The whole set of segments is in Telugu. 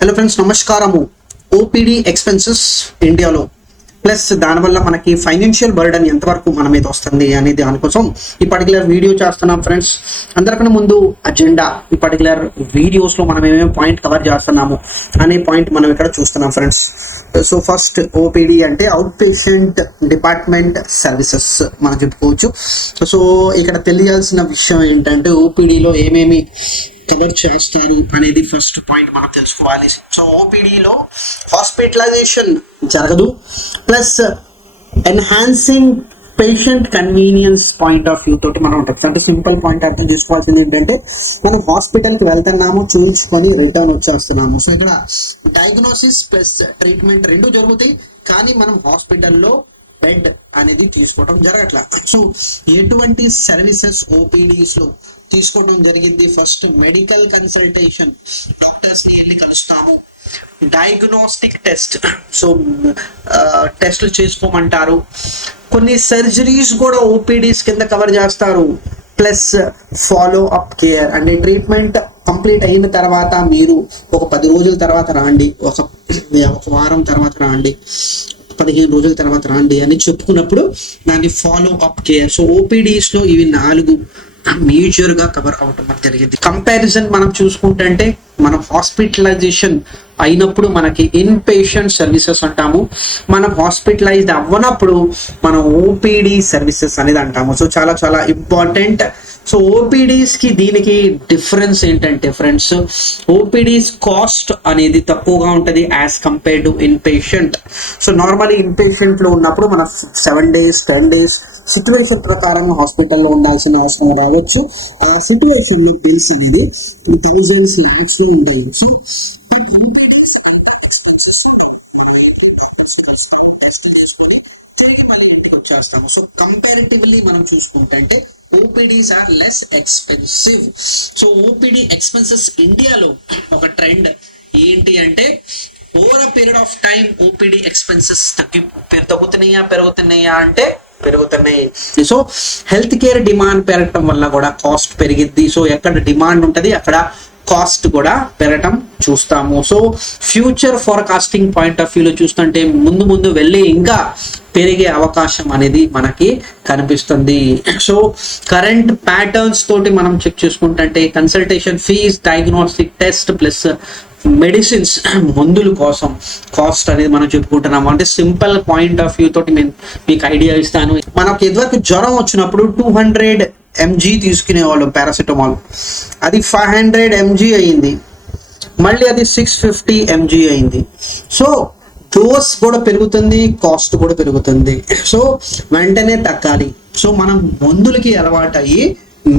హలో ఫ్రెండ్స్, నమస్కారము. ఓపీడీ ఎక్స్పెన్సెస్ ఇండియాలో ప్లస్ దానివల్ల మనకి ఫైనాన్షియల్ బర్డెన్ ఎంతవరకు మన మీద వస్తుంది అనే దానికోసం ఈ పర్టికులర్ వీడియో చేస్తున్నాం ఫ్రెండ్స్. అందరికన్నా ముందు అజెండా, ఈ పర్టికులర్ వీడియోస్లో మనం ఏమేమి పాయింట్ కవర్ చేస్తున్నాము అనే పాయింట్ మనం ఇక్కడ చూస్తున్నాం ఫ్రెండ్స్. సో ఫస్ట్ ఓపీడీ అంటే అవుట్ పేషెంట్ డిపార్ట్మెంట్ సర్వీసెస్ మనం చెప్పుకోవచ్చు. సో ఇక్కడ తెలియాల్సిన విషయం ఏంటంటే ఓపీడీలో ఏమేమి కవర్ చేస్తారు అనేది ఫస్ట్ పాయింట్ మనం తెలుసుకోవాలి. సో ఓపీడీలో హాస్పిటలైజేషన్ జరగదు, plus enhancing patient convenience point of view తోటి మనం ఉంటుంది. అంటే సింపుల్ పాయింట్ అర్థం చేసుకోవాల్సింది ఏంటంటే మనం హాస్పిటల్కి వెళ్తున్నాము, చూపించుకొని రిటర్న్ వచ్చేస్తున్నాము. సో ఇక్కడ డయాగ్నోసిస్ ప్లస్ ట్రీట్మెంట్ రెండు జరుగుతాయి, కానీ మనం హాస్పిటల్లో బెడ్ అనేది తీసుకోవడం జరగట్లా. సో ఎటువంటి సర్వీసెస్ ఓపీడీస్ లో తీసుకోవడం జరిగింది? ఫస్ట్ మెడికల్ కన్సల్టేషన్, డాక్టర్స్ ని వెళ్ళి కలుస్తాము. డయాగ్నోస్టిక్ టెస్ట్, సో టెస్ట్లు చేసుకోమంటారు. కొన్ని సర్జరీస్ కూడా ఓపీడీస్ కింద కవర్ చేస్తారు. ప్లస్ ఫాలో అప్ కేర్ అంటే ట్రీట్మెంట్ కంప్లీట్ అయిన తర్వాత మీరు ఒక 10 రోజుల తర్వాత రాండి, ఒక వారం తర్వాత రాండి, 15 రోజుల తర్వాత రాండి అని చెప్పుకున్నప్పుడు దాన్ని follow up care. So OPDs లో ఇవి 4 మేజర్ గా కవర్ అవటం జరిగింది. కంపారిజన్ మనం చూసుకుంటే మనం హాస్పిటలైజేషన్ అయినప్పుడు మనకి ఇన్ పేషెంట్ సర్వీసెస్ అంటాము, మనం హాస్పిటలైజ్డ్ అవ్వనప్పుడు మనం ఓపీడీ సర్వీసెస్ అనేది అంటాము. సో చాలా చాలా ఇంపార్టెంట్. సో ఓపీడీస్ కి దీనికి డిఫరెన్స్ ఏంటంటే ఫ్రెండ్స్, ఓపీడీస్ కాస్ట్ అనేది తక్కువగా ఉంటుంది as compared to in patient. So normally in patient లో ఉన్నప్పుడు మన 7 days 10 days సిచ్యువేషన్ ప్రకారం హాస్పిటల్లో ఉండాల్సిన అవసరం రావచ్చు. ఆ సిచ్యువేషన్ బిల్స్ అనేది 2000s లాక్స్ లో ఉండవచ్చు. వచ్చేస్తాము. సో కంపారిటివ్లీ మనం చూసుకుంటే OPDs are less expensive. So OPD expenses ఇండియాలో ఒక ట్రెండ్ ఏంటి అంటే over a period of time OPD expenses పెరుగుతున్నాయా అంటే పెరుగుతున్నాయి. సో హెల్త్ కేర్ డిమాండ్ పెరగటం వల్ల కూడా కాస్ట్ పెరిగిద్ది. సో ఎక్కడ డిమాండ్ ఉంటుంది అక్కడ కాస్ట్ కూడా పెరగటం చూస్తాము. So future forecasting point of వ్యూలో చూస్తుంటే ముందు వెళ్ళి ఇంకా పెరిగే అవకాశం అనేది మనకి కనిపిస్తుంది. సో కరెంట్ ప్యాటర్న్స్ తోటి మనం చెక్ చేసుకుంటే consultation fees, diagnostic test plus medicines, మందుల కోసం కాస్ట్ అనేది మనం చెప్పుకుంటున్నాము. అంటే సింపుల్ పాయింట్ ఆఫ్ వ్యూ తోటి నేను మీకు ఐడియా ఇస్తాను. మనకి ఇదివరకు జ్వరం వచ్చినప్పుడు 200 mg తీసుకునేవాళ్ళం పారాసిటమాల్, అది 500 mg అయింది, మళ్ళీ అది 650 mg అయింది. సో డోస్ కూడా పెరుగుతుంది, కాస్ట్ కూడా పెరుగుతుంది. సో వెంటనే తగ్గాలి. సో మనం మందులకి అలవాటు అయ్యి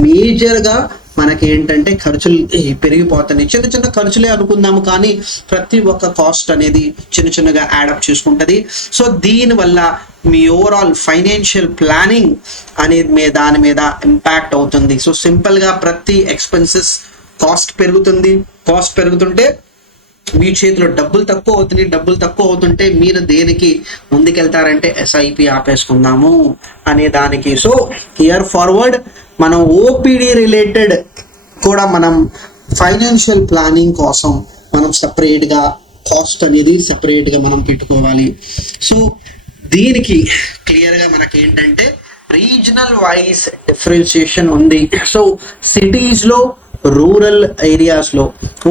మేజర్గా మనకి ఏంటంటే ఖర్చులు పెరిగిపోతున్నాయి. చిన్న ఖర్చులే అనుకుందాము, కానీ ప్రతి ఒక్క కాస్ట్ అనేది చిన్నగా యాడప్ చేసుకుంటుంది. సో దీనివల్ల మీ ఓవరాల్ ఫైనాన్షియల్ ప్లానింగ్ అనేది దాని మీద ఇంపాక్ట్ అవుతుంది. సో సింపుల్గా ప్రతి ఎక్స్పెన్సెస్ కాస్ట్ పెరుగుతుంటే మీ చేతిలో డబ్బులు తక్కువ అవుతుంటే మీరు దేనికి ముందుకెళ్తారంటే ఎస్ఐపి ఆపేసుకుందాము అనే దానికి. సో హియర్ ఫార్వర్డ్ మనం ఓపీడీ రిలేటెడ్ కూడా మనం ఫైనాన్షియల్ ప్లానింగ్ కోసం మనం సపరేట్గా కాస్ట్ అనేది సపరేట్గా మనం పెట్టుకోవాలి. సో దీనికి క్లియర్గా మనకి ఏంటంటే రీజనల్ వైజ్ డిఫరెన్షియేషన్ ఉంది. సో సిటీస్లో, రూరల్ ఏరియాస్లో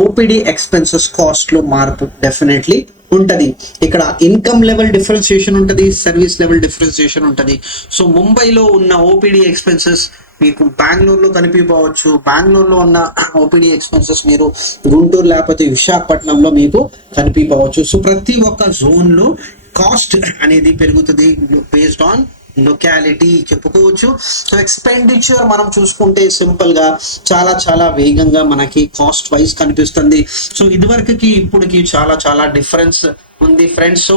ఓపీడీ ఎక్స్పెన్సెస్ కాస్ట్లో మార్పు డెఫినెట్లీ ఉంటుంది. ఇక్కడ ఇన్కమ్ లెవెల్ డిఫరెన్షియేషన్ ఉంటుంది, సర్వీస్ లెవెల్ డిఫరెన్షియేషన్ ఉంటుంది. సో ముంబైలో ఉన్న ఓపీడీ ఎక్స్పెన్సెస్ మీకు బెంగళూరులో కనిపించవచ్చు, బెంగళూరులో ఉన్న ఓపీడీ ఎక్స్పెన్సెస్ మీరు గుంటూరు లేకపోతే విశాఖపట్నంలో మీకు కనిపించవచ్చు. సో ప్రతి ఒక్క జోన్లో కాస్ట్ అనేది పెరుగుతుంది బేస్డ్ ఆన్ లొకాలిటీ చెప్పుకోవచ్చు. సో ఎక్స్పెండిచర్ మనం చూసుకుంటే సింపుల్ గా చాలా వేగంగా మనకి కాస్ట్ వైజ్ కనిపిస్తుంది. సో ఇదివరకుకి ఇప్పటికి చాలా డిఫరెన్స్ ఉంది ఫ్రెండ్స్. సో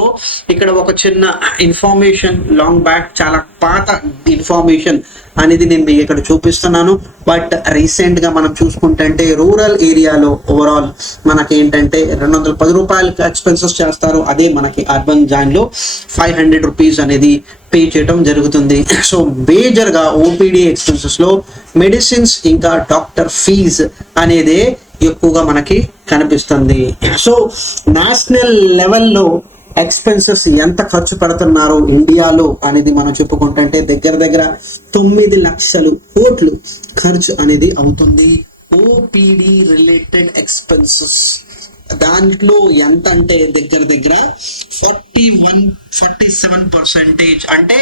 ఇక్కడ ఒక చిన్న ఇన్ఫర్మేషన్, లాంగ్ బ్యాక్ చాలా పాత ఇన్ఫర్మేషన్ అనేది నేను మీకు ఇక్కడ చూపిస్తున్నాను. బట్ రీసెంట్ గా మనం చూసుకుంటే రూరల్ ఏరియాలో ఓవరాల్ మనకి ఏంటంటే 210 రూపాయలు ఎక్స్పెన్సెస్ చేస్తారు, అదే మనకి అర్బన్ జాయిన్ లో 500 రూపీస్ అనేది పే చేయడం జరుగుతుంది. సో మేజర్ గా ఓపీడీ ఎక్స్పెన్సెస్ లో మెడిసిన్స్ ఇంకా డాక్టర్ ఫీజ్ అనేదే ఎక్కువగా మనకి కనిపిస్తుంది. సో నేషనల్ లెవెల్లో ఎక్స్పెన్సెస్ ఎంత ఖర్చు పెడుతున్నారు ఇండియాలో అనేది మనం చెప్పుకుంటుంటే దగ్గర దగ్గర 9 లక్షల కోట్లు ఖర్చు అనేది అవుతుంది ఓపీడీ రిలేటెడ్ ఎక్స్పెన్సెస్. దాంట్లో ఎంత అంటే దగ్గర దగ్గర 47%. అంటే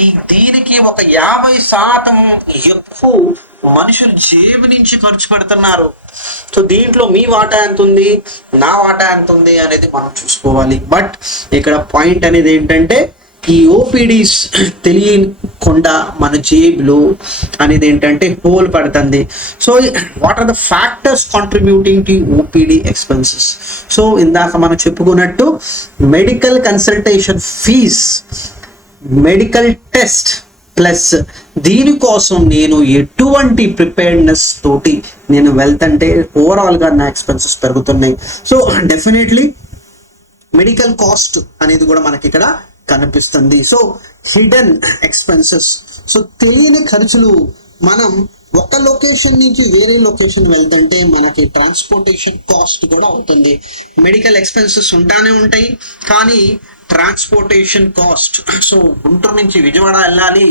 ఈ దీనికి ఒక 50% ఎక్కువ మనుషులు జేబు నుంచి ఖర్చు పెడుతున్నారు. సో దీంట్లో మీ వాటా ఎంత ఉంది, నా వాటా ఎంత ఉంది అనేది మనం చూసుకోవాలి. బట్ ఇక్కడ పాయింట్ అనేది ఏంటంటే ఈ ఓపీడీస్ తెలియకుండా మన జేబులో అనేది ఏంటంటే హోల్ పడుతుంది. So what are the factors contributing to OPD expenses? So ఇందాక మనం చెప్పుకున్నట్టు medical consultation fees, medical test, plus దీనికోసం నేను ఎటువంటి ప్రిపేర్డ్నెస్ తోటి నేను వెళ్తుంటే ఓవరాల్గా నా ఎక్స్పెన్సెస్ పెరుగుతున్నాయి. సో డెఫినెట్లీ మెడికల్ కాస్ట్ అనేది కూడా మనకి ఇక్కడ కనిపిస్తుంది. సో హిడెన్ ఎక్స్పెన్సెస్, సో తెలియని ఖర్చులు. మనం ఒక లొకేషన్ నుంచి వేరే లొకేషన్ వెళ్తుంటే మనకి ట్రాన్స్పోర్టేషన్ కాస్ట్ కూడా అవుతుంది. మెడికల్ ఎక్స్పెన్సెస్ ఉంటానే ఉంటాయి, కానీ ట్రాన్స్పోర్టేషన్ కాస్ట్, సో గుంటూరు నుంచి విజయవాడ వెళ్ళాలి,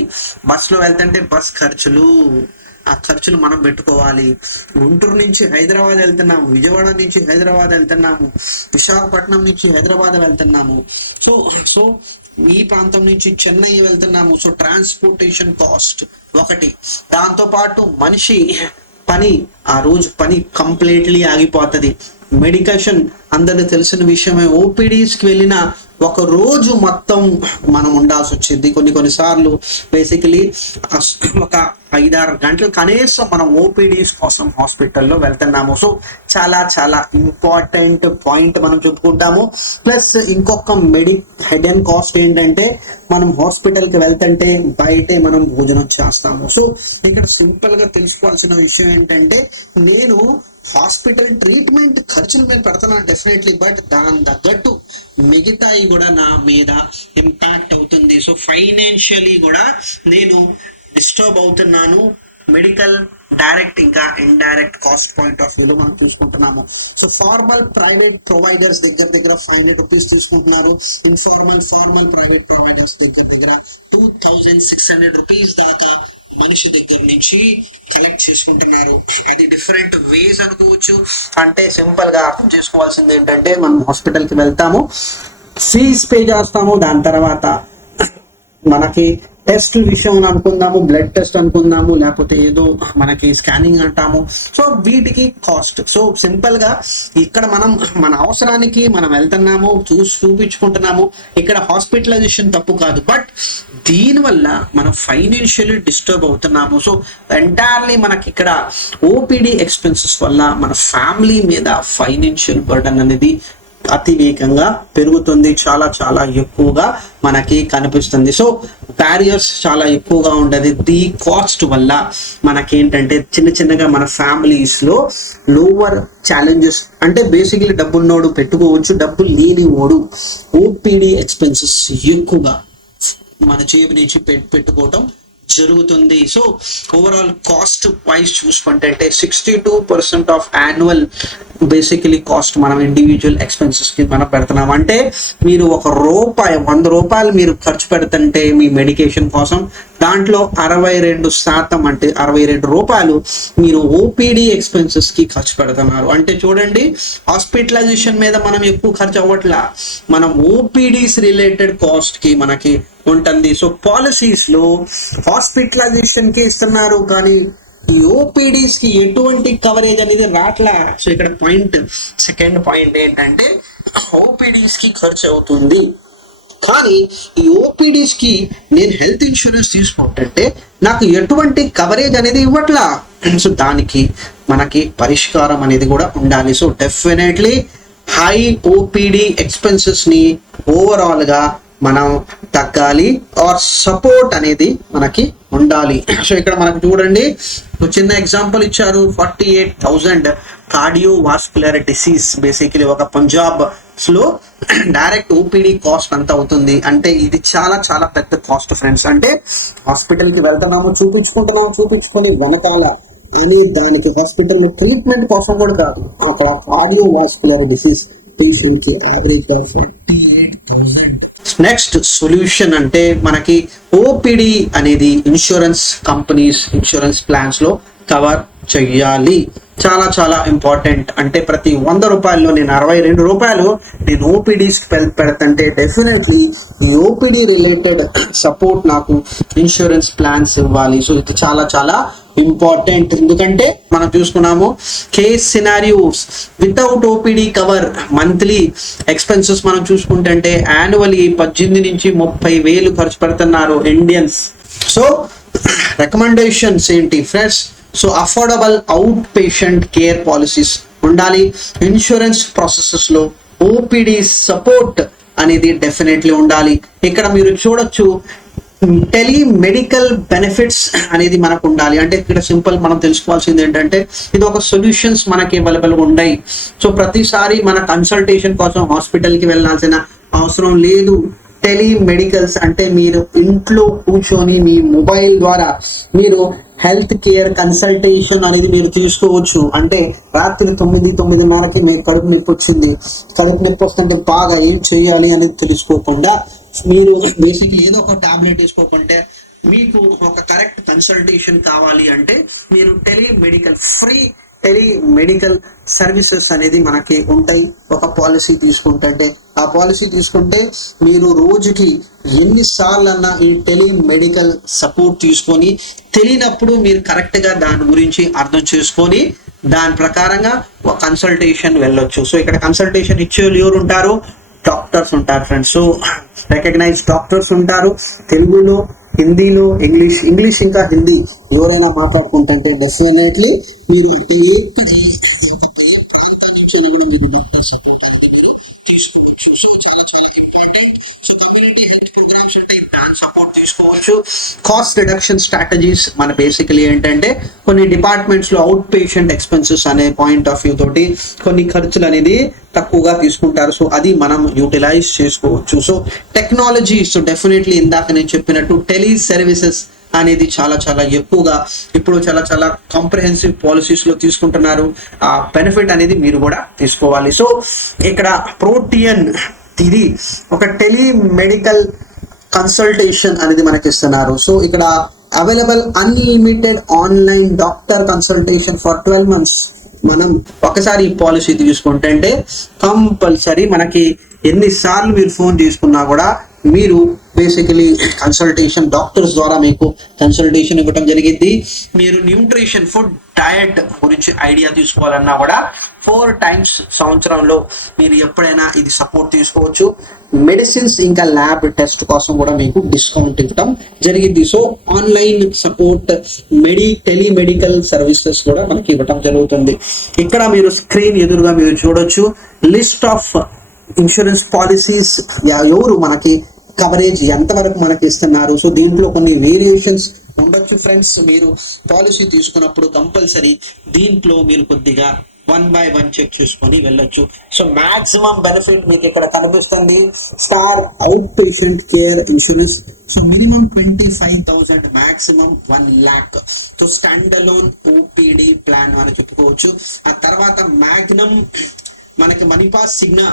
బస్సులో వెళ్తుంటే బస్ ఖర్చులు, ఆ ఖర్చులు మనం పెట్టుకోవాలి. గుంటూరు నుంచి హైదరాబాద్ వెళ్తున్నాము, విజయవాడ నుంచి హైదరాబాద్ వెళ్తున్నాము, విశాఖపట్నం నుంచి హైదరాబాద్ వెళ్తున్నాము, సో సో ఈ ప్రాంతం నుంచి చెన్నై వెళ్తున్నాము. సో ట్రాన్స్పోర్టేషన్ కాస్ట్ ఒకటి. దాంతో పాటు మనిషి పని, ఆ రోజు పని కంప్లీట్లీ ఆగిపోతుంది. మెడికేషన్ అందరికి తెలిసిన విషయమే. ఓపీడీస్కి వెళ్ళిన ఒక రోజు మొత్తం మనం ఉండాల్సి వచ్చింది. కొన్నిసార్లు బేసికలీ ఒక 5-6 గంటలు కనీసం మనం ఓపీడీస్ కోసం హాస్పిటల్లో వెళ్తున్నాము. సో చాలా చాలా ఇంపార్టెంట్ పాయింట్ మనం చెప్పుకుంటాము. ప్లస్ ఇంకొక హెడెన్ కాస్ట్ ఏంటంటే మనం హాస్పిటల్కి వెళ్తుంటే బయటే మనం భోజనం చేస్తాము. సో ఇక్కడ సింపుల్గా తెలుసుకోవాల్సిన విషయం ఏంటంటే నేను హాస్పిటల్ ట్రీట్మెంట్ ఖర్చుల మీద పెడుతున్నాను డెఫినెట్లీ, బట్ దాని తగ్గట్టు మిగతాయి కూడా నా మీద ఇంపాక్ట్ అవుతుంది. సో ఫైనాన్షియలీ కూడా నేను డిస్టర్బ్ అవుతున్నాను. మెడికల్ డైరెక్ట్ ఇంకా ఇండైరెక్ట్ కాస్ట్ పాయింట్ ఆఫ్ వ్యూలో మనం తీసుకుంటున్నాము. సో ఫార్మల్ ప్రైవేట్ ప్రొవైడర్స్ దగ్గర దగ్గర 500 రూపీస్ తీసుకుంటున్నారు. ఫార్మల్ ప్రైవేట్ ప్రొవైడర్స్ దగ్గర దగ్గర 2600 రూపీస్ దాకా మనిషి దగ్గర నుంచి కలెక్ట్ చేసుకుంటున్నారు. అది డిఫరెంట్ వేస్ అనుకోవచ్చు. అంటే సింపుల్ గా అర్థం చేసుకోవాల్సింది ఏంటంటే మనం హాస్పిటల్కి వెళ్తాము, ఫీజ్ పే చేస్తాము, దాని తర్వాత మనకి టెస్ట్ విషయం అనుకుందాము, బ్లడ్ టెస్ట్ అనుకుందాము, లేకపోతే ఏదో మనకి స్కానింగ్ అంటాము. సో వీటికి కాస్ట్. సో సింపుల్ గా ఇక్కడ మనం మన అవసరానికి మనం వెళ్తున్నాము, చూపించుకుంటున్నాము. ఇక్కడ హాస్పిటలైజేషన్ తప్పు కాదు, బట్ దీనివల్ల మనం ఫైనాన్షియల్లీ డిస్టర్బ్ అవుతున్నాము. సో ఎంటైర్లీ మనకి ఇక్కడ ఓపీడీ ఎక్స్పెన్సెస్ వల్ల మన ఫ్యామిలీ మీద ఫైనాన్షియల్ బర్డన్ అనేది అతివేగంగా పెరుగుతుంది. చాలా చాలా ఎక్కువగా మనకి కనిపిస్తుంది. సో బ్యారియర్స్ చాలా ఎక్కువగా ఉండదు. ది కాస్ట్ వల్ల మనకేంటంటే చిన్నగా మన ఫ్యామిలీస్ లో లోవర్ ఛాలెంజెస్, అంటే బేసిక్లీ డబ్బున్నోడు పెట్టుకోవచ్చు, డబ్బులు లేని వాడు ఓపీడీ ఎక్స్పెన్సెస్ ఎక్కువగా మన జేబు నుంచి పెట్టుకోవటం జరుగుతుంది. సో ఓవరాల్ కాస్ట్ వైజ్ చూసుకుంటే 62% ఆఫ్ యాన్యువల్ బేసికలీ కాస్ట్ మనం ఇండివిజువల్ ఎక్స్పెన్సెస్ కి మనం పెడుతున్నాం. అంటే మీరు ₹100 మీరు ఖర్చు పెడుతుంటే మీ మెడికేషన్ కోసం, దాంట్లో 62% అంటే ₹62 మీరు ఓపీడీ ఎక్స్పెన్సెస్ కి ఖర్చు పెడుతున్నారు. అంటే చూడండి, హాస్పిటలైజేషన్ మీద మనం ఎక్కువ ఖర్చు అవ్వట్లా, మనం ఓపీడీస్ రిలేటెడ్ కాస్ట్ కి మనకి ఉంటుంది. సో పాలసీస్ లో హాస్పిటలైజేషన్ కి ఇస్తున్నారు, కానీ ఈ ఓపీడీస్ కి ఎటువంటి కవరేజ్ అనేది రాట్లా. సో ఇక్కడ సెకండ్ పాయింట్ ఏంటంటే ఓపీడీస్ కి ఖర్చు అవుతుంది, కానీ ఈ ఓపీడీస్ కి నేను హెల్త్ ఇన్సూరెన్స్ తీసుకుంటుంటే నాకు ఎటువంటి కవరేజ్ అనేది ఇవ్వట్లా. సో దానికి మనకి పరిష్కారం అనేది కూడా ఉండాలి. So definitely high OPD expenses ని ఓవరాల్ గా మనం తగ్గాలి, ఆర్ సపోర్ట్ అనేది మనకి ఉండాలి. సో ఇక్కడ మనకు చూడండి, చిన్న ఎగ్జాంపుల్ ఇచ్చారు. 48,000 కార్డియోవాస్కులర్ డిసీజ్, బేసికలీ ఒక పంజాబ్ లో డైరెక్ట్ ఓపీడీ కాస్ట్ అంత అవుతుంది. అంటే ఇది చాలా చాలా పెద్ద కాస్ట్ ఫ్రెండ్స్. అంటే హాస్పిటల్ కి వెళ్తున్నాము, చూపించుకొని వెనకాల అని దానికి హాస్పిటల్ ట్రీట్మెంట్ కోసం కూడా కాదు, అక్కడ కార్డియో వాస్కులర్ డిసీజ్ పేషెంట్ కి యావరేజ్ గా 48,000. నెక్స్ట్ సొల్యూషన్ అంటే మనకి ఓపీడీ అనేది ఇన్సూరెన్స్ కంపెనీస్ ఇన్సూరెన్స్ ప్లాన్స్ లో కవర్ చెయ్యాలి. చాలా చాలా ఇంపార్టెంట్. అంటే ప్రతి 100 రూపాయల్లో నేను 62 రూపాయలు నేను ఓపీడీస్ పెడతంటే డెఫినెట్లీ ఈ ఓపీడీ రిలేటెడ్ సపోర్ట్ నాకు ఇన్సూరెన్స్ ప్లాన్స్ ఇవ్వాలి. సో ఇది చాలా చాలా ఇంపార్టెంట్. ఎందుకంటే మనం చూసుకున్నాము case scenarios without OPD cover monthly expenses మనం చూసుకుంటే యాన్యువల్లీ 18 నుంచి 30,000 ఖర్చు పెడుతున్నారు ఇండియన్స్. సో రికమెండేషన్స్ ఏంటి friends? So affordable out patient care policies ఉండాలి. ఇన్సూరెన్స్ ప్రాసెసెస్ లో ఓపీడీ సపోర్ట్ అనేది డెఫినెట్లీ ఉండాలి. ఇక్కడ మీరు చూడొచ్చు టెలిమెడికల్ బెనిఫిట్స్ అనేది మనకు ఉండాలి. అంటే ఇక్కడ సింపుల్ మనం తెలుసుకోవాల్సింది ఏంటంటే ఇది ఒక సొల్యూషన్స్ మనకి అవైలబుల్గా ఉన్నాయి. సో ప్రతిసారి మన కన్సల్టేషన్ కోసం హాస్పిటల్కి వెళ్ళాల్సిన అవసరం లేదు. టెలిమెడికల్స్ అంటే మీరు ఇంట్లో కూర్చొని మీ మొబైల్ ద్వారా మీరు హెల్త్ కేర్ కన్సల్టేషన్ అనేది మీరు తీసుకోవచ్చు. అంటే రాత్రి 9:30కి మీకు కడుపు నొప్పి వచ్చింది, కడుపు నొప్పి వస్తుంటే బాగా ఏం చేయాలి అనేది తెలుసుకోకుండా మీరు బేసిక్లీ ఏదో ఒక టాబ్లెట్ వేసుకోకుంటే మీకు ఒక కరెక్ట్ కన్సల్టేషన్ కావాలి అంటే మీరు ఫ్రీ టెలిమెడికల్ సర్వీసెస్ అనేది మనకి ఉంటాయి. ఒక పాలసీ తీసుకుంటే ఆ పాలసీ తీసుకుంటే మీరు రోజుకి ఎన్నిసార్లు అన్నా ఈ టెలిమెడికల్ సపోర్ట్ తీసుకొని తెలియనప్పుడు మీరు కరెక్ట్ గా దాని గురించి అర్థం చేసుకొని దాని ప్రకారంగా ఒక కన్సల్టేషన్ వెళ్ళొచ్చు. సో ఇక్కడ కన్సల్టేషన్ ఇచ్చేవాళ్ళు ఎవరు ఉంటారు? డాక్టర్స్ ఉంటారు ఫ్రెండ్స్. సో రికగ్నైజ్ డాక్టర్స్ ఉంటారు. తెలుగులో, హిందీలో, ఇంగ్లీష్ ఇంకా హిందీ ఎవరైనా మాట్లాడుకుంటుంటే డెఫినెట్లీ మీరు అంటే ఏ ప్రాంతం నుంచి కూడా మీరు డాక్టర్ సపోర్ట్ అనేది మీరు తీసుకోవచ్చు. సో చాలా చాలా important. So community health programmes అంటే దాని సపోర్ట్ తీసుకోవచ్చు. కాస్ట్ రిడక్షన్ స్ట్రాటజీస్ మన బేసికలీ ఏంటంటే కొన్ని డిపార్ట్మెంట్స్ లో అవుట్ పేషెంట్ ఎక్స్పెన్సెస్ అనే పాయింట్ ఆఫ్ వ్యూ తోటి కొన్ని ఖర్చులు అనేది తక్కువగా తీసుకుంటారు. సో అది మనం యూటిలైజ్ చేసుకోవచ్చు. సో టెక్నాలజీ, సో డెఫినెట్లీ ఇందాక నేను చెప్పినట్టు టెలి సర్వీసెస్ అనేది చాలా చాలా ఎక్కువగా ఇప్పుడు చాలా చాలా కాంప్రహెన్సివ్ పాలసీస్ లో తీసుకుంటున్నారు. ఆ బెనిఫిట్ అనేది మీరు కూడా తీసుకోవాలి. సో ఇక్కడ ప్రోటియన్ ఇది ఒక టెలిమెడికల్ కన్సల్టేషన్ అనేది మనకి ఇస్తున్నారు. సో ఇక్కడ available unlimited online doctor consultation for 12 months. మనం ఒకసారి ఈ పాలసీ తీసుకుంటే కంపల్సరీ మనకి ఎన్నిసార్లు మీరు ఫోన్ తీసుకున్నా కూడా మీరు బేసికలీ కన్సల్టేషన్ డాక్టర్స్ ద్వారా మీకు కన్సల్టేషన్ ఇవ్వడం జరిగింది. మీరు న్యూట్రిషన్ ఫుడ్ డయట్ గురించి ఐడియా తీసుకోవాలన్నా కూడా 4 times సంవత్సరంలో మీరు ఎప్పుడైనా ఇది సపోర్ట్ తీసుకోవచ్చు. మెడిసిన్స్ ఇంకా ల్యాబ్ టెస్ట్ కోసం కూడా మీకు డిస్కౌంట్ ఇవ్వడం జరిగింది. సో ఆన్లైన్ సపోర్ట్ టెలిమెడికల్ సర్వీసెస్ కూడా మనకి ఇవ్వడం జరుగుతుంది. ఇక్కడ మీరు స్క్రీన్ ఎదురుగా మీరు చూడొచ్చు లిస్ట్ ఆఫ్ ఇన్సూరెన్స్ పాలసీస్ ఎవరు మనకి కవరేజ్ ఎంతవరకు మనకి ఇస్తున్నారు. సో దీంట్లో కొన్ని వేరియేషన్స్ ఉండొచ్చు ఫ్రెండ్స్. మీరు పాలసీ తీసుకున్నప్పుడు కంపల్సరీ దీంట్లో మీరు కొద్దిగా 1 by 1 చెక్ చేసుకొని వెళ్ళొచ్చు. సో మాక్సిమం బెనిఫిట్ మీకు ఇక్కడ కనిపిస్తుంది. Star out patient care insurance, so minimum 25,000, maximum 1 lakh. So stand alone OPD plan అని చెప్పుకోవచ్చు. ఆ తర్వాత మ్యాగ్నమ్ మనకి మణిపాస్ సిగ్నా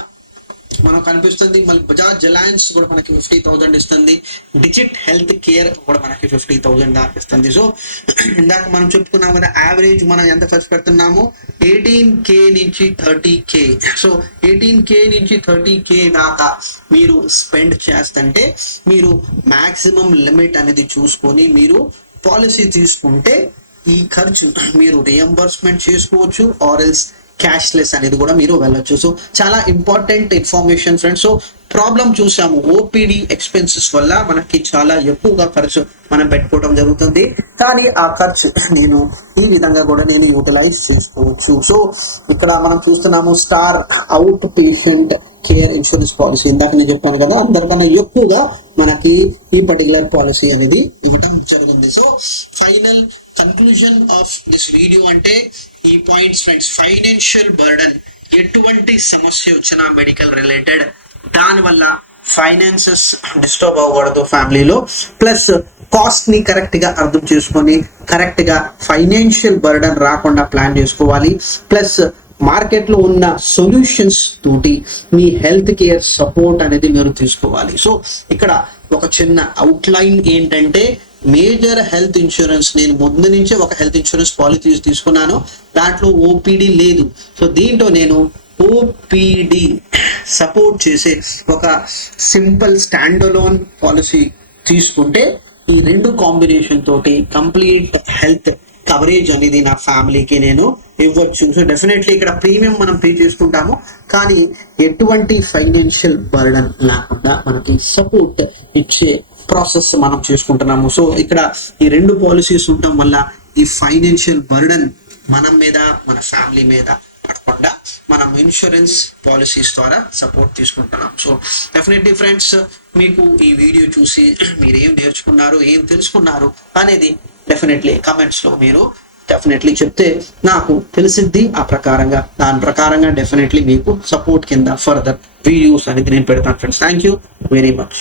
మనకు కనిపిస్తుంది. మళ్ళీ బజాజ్ అలయన్స్ కూడా మనకి 50,000 ఇస్తుంది. డిజిట్ హెల్త్ కేర్ కూడా మనకి 50,000 దాకా ఇస్తుంది. సో ఇందాక మనం చెప్పుకున్నాం కదా యావరేజ్ మనం ఎంత ఖర్చు పెడుతున్నాము 18K నుంచి 30K. సో 18K నుంచి 30K దాకా మీరు స్పెండ్ చేస్తుంటే మీరు మాక్సిమం లిమిట్ అనేది చూసుకొని మీరు పాలసీ తీసుకుంటే ఈ ఖర్చు మీరు రియంబర్స్మెంట్ చేసుకోవచ్చు ఆర్ ఎల్స్ క్యాష్లెస్ అనేది కూడా మీరు వెళ్ళొచ్చు. సో చాలా important information friends. So problem చూసాము, ఓపీడీ ఎక్స్పెన్సెస్ వల్ల మనకి చాలా ఎక్కువగా ఖర్చు మనం పెట్టుకోవడం జరుగుతుంది. కానీ ఆ ఖర్చు నేను ఈ విధంగా కూడా నేను యూటిలైజ్ చేసుకోవచ్చు. సో ఇక్కడ మనం చూస్తున్నాము star out patient care insurance policy. ఇందాక నేను చెప్పాను కదా అందరికన్నా ఎక్కువగా మనకి ఈ పర్టికులర్ పాలసీ అనేది ఇవ్వడం జరిగింది. So final conclusion of this video అంటే ఈ పాయింట్స్ ఫ్రెండ్స్. ఫైనాన్షియల్ బర్డన్, ఎటువంటి సమస్య వచ్చినా మెడికల్ రిలేటెడ్ దానివల్ల ఫైనాన్సెస్ డిస్టర్బ్ అవ్వకూడదు ఫ్యామిలీలో. ప్లస్ కాస్ట్ ని కరెక్ట్ గా అర్థం చేసుకొని కరెక్ట్ గా ఫైనాన్షియల్ బర్డన్ రాకుండా ప్లాన్ చేసుకోవాలి. ప్లస్ మార్కెట్ లో ఉన్న సొల్యూషన్స్ తోటి మీ హెల్త్ కేర్ సపోర్ట్ అనేది మీరు తీసుకోవాలి. సో ఇక్కడ ఒక చిన్న అవుట్లైన్ ఏంటంటే, మేజర్ హెల్త్ ఇన్సూరెన్స్ నేను ముందు నుంచే ఒక హెల్త్ ఇన్సూరెన్స్ పాలసీ తీసుకున్నాను, దాంట్లో ఓపీడీ లేదు. సో దీంట్లో నేను ఓపీడీ సపోర్ట్ చేసే ఒక సింపుల్ స్టాండ్ అలోన్ పాలసీ తీసుకుంటే ఈ రెండు కాంబినేషన్ తోటి కంప్లీట్ హెల్త్ కవరేజ్ అనేది నా ఫ్యామిలీకి నేను ఇవ్వచ్చు. సో డెఫినెట్లీ ఇక్కడ ప్రీమియం మనం పే చేసుకుంటాము, కానీ ఎటువంటి ఫైనాన్షియల్ బర్డన్ లేకుండా మనకి సపోర్ట్ ఇచ్చే ప్రాసెస్ మనం చేసుకుంటున్నాము. సో ఇక్కడ ఈ రెండు పాలసీస్ ఉండటం వల్ల ఈ ఫైనాన్షియల్ బర్డన్ మన మీద మన ఫ్యామిలీ మీద పడకుండా మనం ఇన్సూరెన్స్ పాలసీస్ ద్వారా సపోర్ట్ తీసుకుంటున్నాం. సో డెఫినెట్లీ ఫ్రెండ్స్, మీకు ఈ వీడియో చూసి మీరు ఏం నేర్చుకున్నారు, ఏం తెలుసుకున్నారు అనేది డెఫినెట్లీ కమెంట్స్ లో మీరు డెఫినెట్లీ చెప్తే నాకు తెలిసిద్ది. దాని ప్రకారంగా డెఫినెట్లీ మీకు సపోర్ట్ కింద ఫర్దర్ వీడియోస్ అనేది నేను పెడతాను friends. Thank you very much.